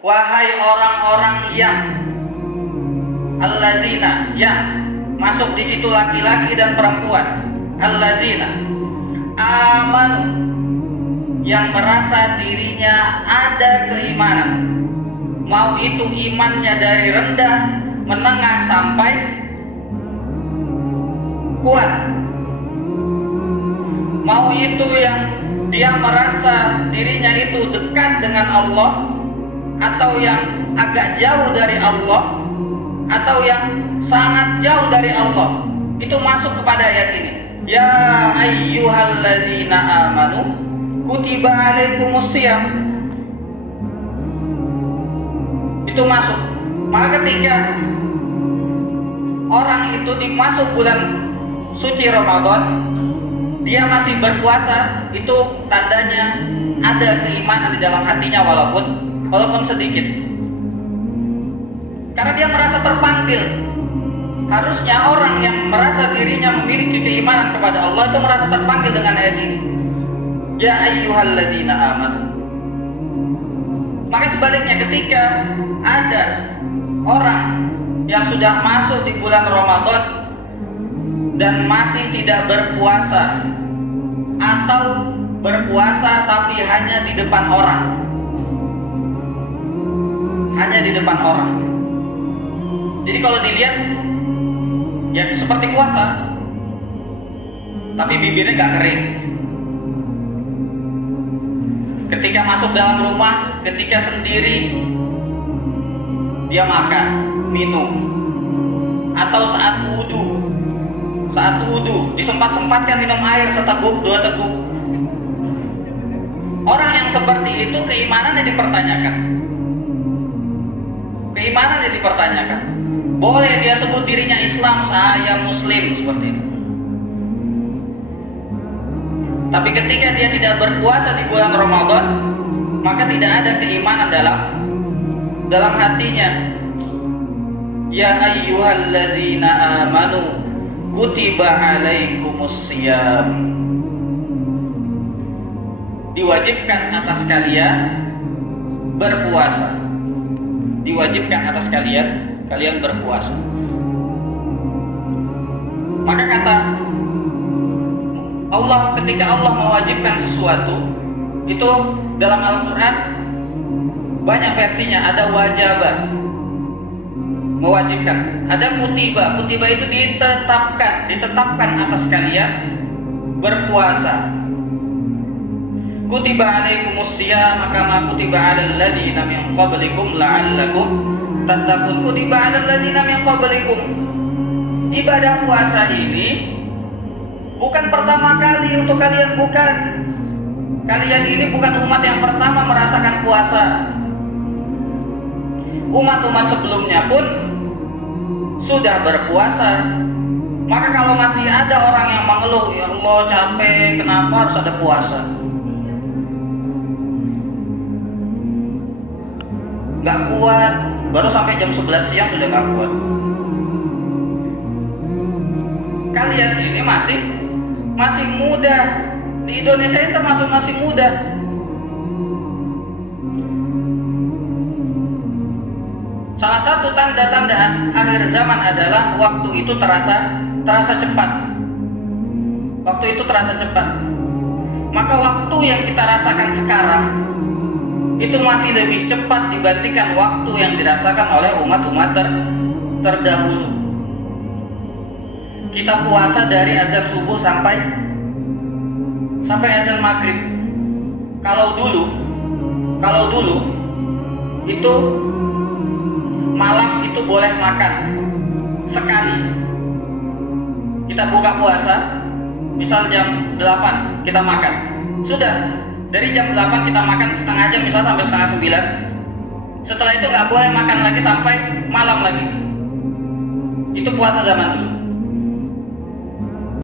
wahai orang-orang yang allazina, yang masuk di situ laki-laki dan perempuan, allazina amanu, yang merasa dirinya ada keimanan, mau itu imannya dari rendah, menengah sampai kuat, mau itu yang dia merasa dirinya itu dekat dengan Allah, atau yang agak jauh dari Allah, atau yang sangat jauh dari Allah, itu masuk kepada ayat ini. Ya ayyuhalladzina amanu kutiba alaikumusiyam, itu masuk. Maka ketika orang itu dimasuk bulan suci Ramadan, dia masih berpuasa, itu tandanya ada keimanan di dalam hatinya, walaupun sedikit. Karena dia merasa terpanggil. Harusnya orang yang merasa dirinya memiliki keimanan kepada Allah itu merasa terpanggil dengan ayat ini. Ya ayyuhalladzina amanu. Maka sebaliknya, ketika ada orang yang sudah masuk di bulan Ramadan dan masih tidak berpuasa, atau berpuasa tapi hanya di depan orang, jadi kalau dilihat ya seperti puasa, tapi bibirnya gak kering. Ketika masuk dalam rumah, ketika sendiri, dia makan, minum, atau saat wudhu disempat-sempatkan minum air seteguk, 2 teguk. Orang yang seperti itu keimanannya dipertanyakan. Boleh dia sebut dirinya Islam, saya Muslim, seperti itu. Tapi ketika dia tidak berpuasa di bulan Ramadan, maka tidak ada keimanan dalam hatinya. Ya ayyuhalladzina amanu kutiba alaikumusiyam, diwajibkan atas kalian berpuasa. Kalian berpuasa. Maka kata Allah, ketika Allah mewajibkan sesuatu, itu dalam Al-Quran banyak versinya. Ada wajibah, mewajibkan. Ada kutiba itu ditetapkan atas kalian berpuasa. Kutiba alaikumusiyam kama kutiba alal ladzina min qablikum la'allakum tattaqun. Kutiba alal ladzina min qablikum. Ibadah puasa ini bukan pertama kali untuk kalian, bukan. Kalian ini bukan umat yang pertama merasakan puasa. Umat-umat sebelumnya pun sudah berpuasa. Maka kalau masih ada orang yang mengeluh, ya Allah capek, kenapa harus ada puasa? Gak kuat, baru sampai jam 11 siang sudah gak kuat. Kalian ini masih muda. Di Indonesia ini termasuk masih muda. Salah satu tanda-tanda akhir zaman adalah waktu itu terasa cepat. Maka waktu yang kita rasakan sekarang itu masih lebih cepat dibandingkan waktu yang dirasakan oleh umat-umat terdahulu. Kita puasa dari azan subuh sampai azan maghrib. Kalau dulu itu malam itu boleh makan sekali. Kita buka puasa, misal jam 8 kita makan. Sudah, dari jam 8 kita makan setengah jam, misal sampai setengah 9. Setelah itu nggak boleh makan lagi sampai malam lagi. Itu puasa zaman dulu.